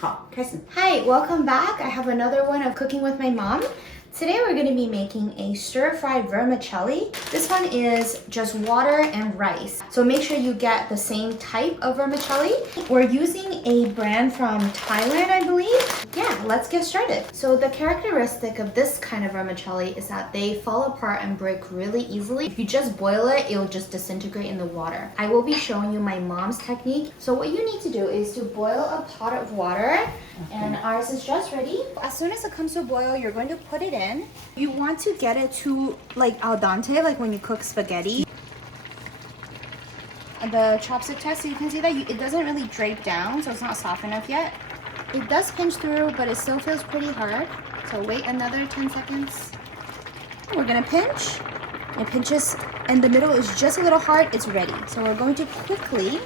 好，开始。 Hi, welcome back. I have another one of cooking with my mom. Today we're going to be making a stir-fried vermicelli. This one is just water and rice. So make sure you get the same type of vermicelli. We're using a brand from Thailand, I believe. Yeah, let's get started. So the characteristic of this kind of vermicelli is that they fall apart and break really easily. If you just boil it, it'll just disintegrate in the water. I will be showing you my mom's technique. So what you need to do is to boil a pot of water, and ours is just ready. As soon as it comes to a boil, you're going to put it in. You want to get it to like al dente, like when you cook spaghetti. The chopstick test, so you can see that it doesn't really drape down, so it's not soft enough yet. It does pinch through, but it still feels pretty hard. So wait another 10 seconds. We're gonna pinch. It pinches in the middle is just a little hard, it's ready. So we're going to quickly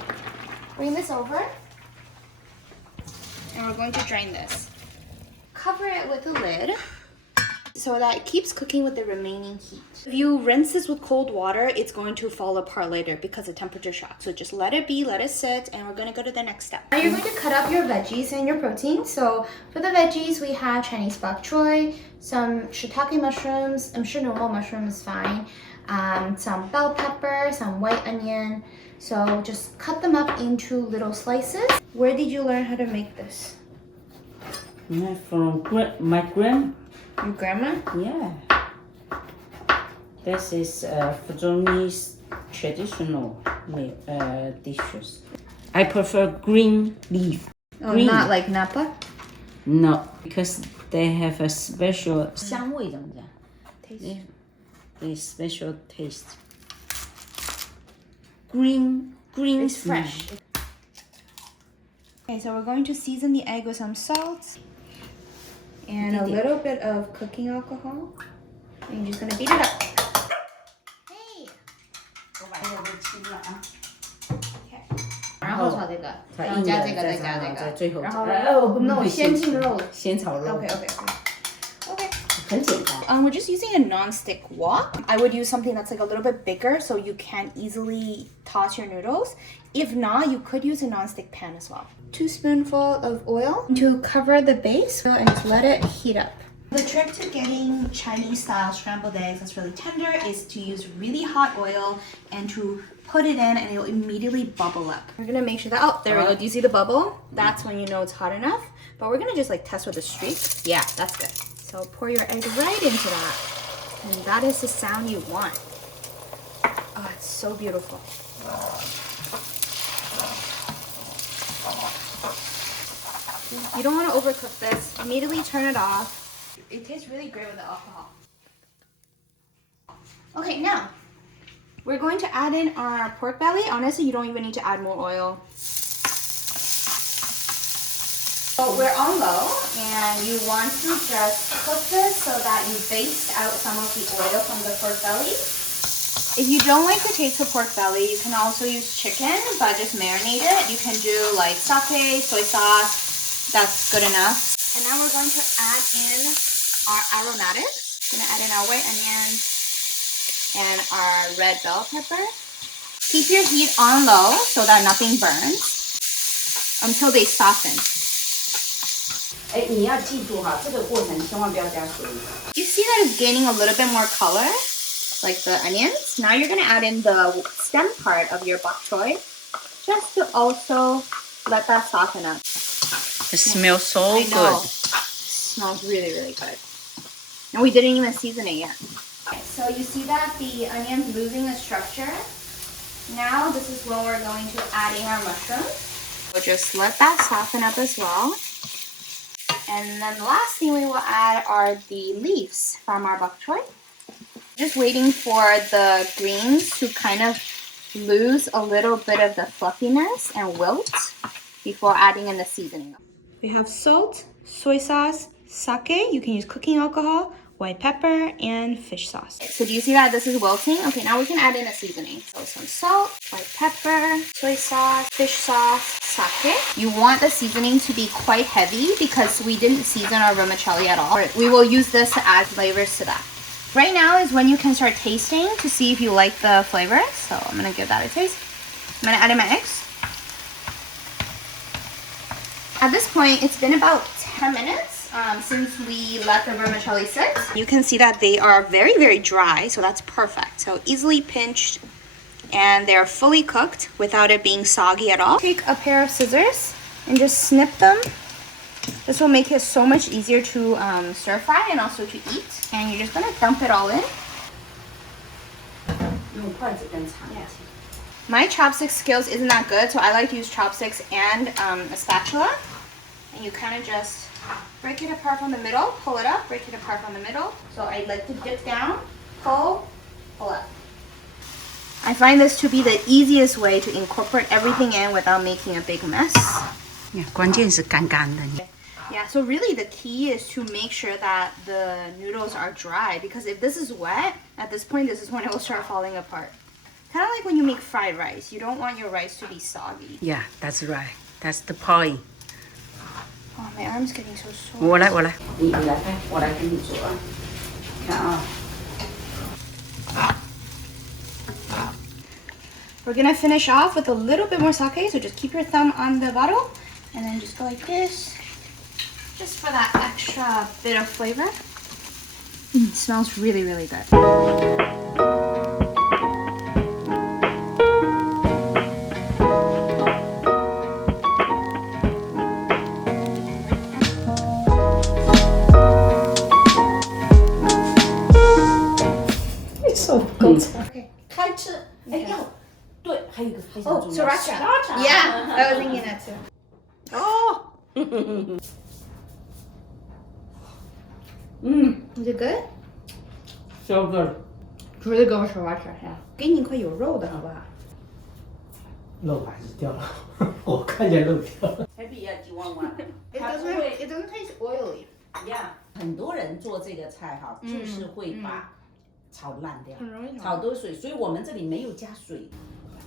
bring this over. And we're going to drain this. Cover it with a lid so that it keeps cooking with the remaining heat. If you rinse this with cold water, it's going to fall apart later because of temperature shock. So just let it be, let it sit, and we're gonna go to the next step. Now you're going to cut up your veggies and your protein. So for the veggies, we have Chinese bok choy, some shiitake mushrooms, I'm sure normal mushroom is fine, some bell pepper, some white onion. So just cut them up into little slices. Where did you learn how to make this? From my grand. Your grandma? Yeah. This is Vietnamese traditional dishes. I prefer green leaf. Oh, green. not like Napa? No, because they have a special 香味怎么讲 Taste. A special taste. Green It's leaf. fresh. Okay, so we're going to season the egg with some salt and a little bit of cooking alcohol. And you're just gonna beat it up. Hey! Okay. 然后炒这个，然后加这个，再加这个，最后然后no，先进肉，先炒肉。 Okay. 很简单。 We're just using a non-stick wok. I would use something that's like a little bit bigger so you can easily toss your noodles. If not, you could use a non-stick pan as well. 2 spoonfuls of oil to cover the base and just let it heat up. The trick to getting Chinese style scrambled eggs that's really tender is to use really hot oil and to put it in and it'll immediately bubble up. We're gonna make sure that, oh, there we go. Do you see the bubble? That's when you know it's hot enough. But we're gonna just like test with a streak. Yeah, that's good. So pour your egg right into that. And that is the sound you want. Oh, it's so beautiful. You don't want to overcook this. Immediately turn it off. It tastes really great with the alcohol. Okay, now we're going to add in our pork belly. Honestly, you don't even need to add more oil. So we're on low, and you want to just cook this so that you baste out some of the oil from the pork belly. If you don't like the taste of pork belly, you can also use chicken, but just marinate it. You can do like sake, soy sauce. That's good enough. And now we're going to add in our aromatics. We're gonna add in our white onions and our red bell pepper. Keep your heat on low so that nothing burns until they soften. 哎，你要记住哈，这个过程千万不要加水。 You see that it's gaining a little bit more color, like the onions. Now you're gonna add in the stem part of your bok choy, just to also let that soften up. It smells so I know. good. It smells really, really good. And we didn't even season it yet. Okay, so you see that the onion's losing the structure. Now this is when we're going to add in our mushrooms. We'll just let that soften up as well. And then the last thing we will add are the leaves from our bok choy. Just waiting for the greens to kind of lose a little bit of the fluffiness and wilt before adding in the seasoning. We have salt, soy sauce, sake, you can use cooking alcohol, white pepper, and fish sauce. So do you see that this is wilting? Okay, now we can add in a seasoning. So some salt, white pepper, soy sauce, fish sauce, sake. You want the seasoning to be quite heavy because we didn't season our vermicelli at all. We will use this to add flavors to that. Right now is when you can start tasting to see if you like the flavor. So I'm gonna give that a taste. I'm gonna add in my eggs. At this point, it's been about 10 minutes since we let the vermicelli sit. You can see that they are very, very dry, so that's perfect. So easily pinched, and they're fully cooked without it being soggy at all. Take a pair of scissors and just snip them. This will make it so much easier to stir fry and also to eat. And you're just gonna dump it all in. Yeah. My chopstick skills isn't that good, so I like to use chopsticks and a spatula. And you kind of just break it apart from the middle, pull it up, break it apart from the middle. So I like to dip down, pull up. I find this to be the easiest way to incorporate everything in without making a big mess. Yeah, 关键是干干的。 Yeah, so really the key is to make sure that the noodles are dry, because if this is wet, at this point, this is when it will start falling apart. Kind of like when you make fried rice. You don't want your rice to be soggy. Yeah, that's right. That's the point. Oh, my arm's getting so sore. 我来。你来拍，我来给你做啊。看啊。 We're gonna finish off with a little bit more sake, so just keep your thumb on the bottle and then just go like this, just for that extra bit of flavor. It smells really, really good. It's so good. Okay. 开吃，哎要，对，还有一个非常重要。 Sriracha. Yeah, I was thinking that too. Oh! Is it good? So good. It's really good with sriracha, yeah. 给你一块有肉的好不好？肉还是掉了，我看见肉掉了。 Happy 要几万万。 It doesn't taste oily. Yeah， 很多人做这个菜哈，就是会把炒烂掉，很容易炒多水，所以我们这里没有加水。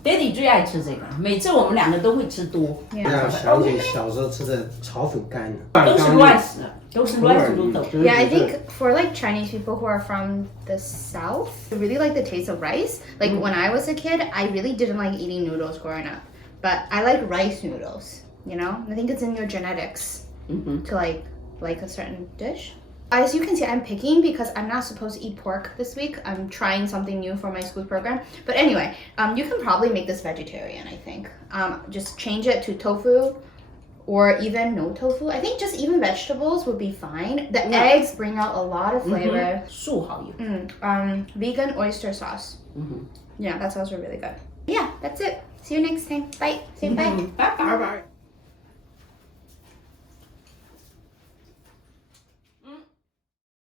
Daddy 最爱吃这个，每次我们两个都会吃多。让想起小时候吃的炒粉干的，都是乱死了，都是乱煮的。 Yeah, I think for like Chinese people who are from the south, they really like the taste of rice. Like when I was a kid, I really didn't like eating noodles growing up, but I like rice noodles. You know, I think it's in your genetics to like a certain dish. As you can see, I'm picking because I'm not supposed to eat pork this week. I'm trying something new for my school program. But anyway, you can probably make this vegetarian, I think. Just change it to tofu or even no tofu. I think just even vegetables would be fine. The eggs bring out a lot of flavor. 素好油。 Vegan oyster sauce. Yeah, that's also really good. Yeah, that's it. See you next time. Bye. Say bye. Bye bye.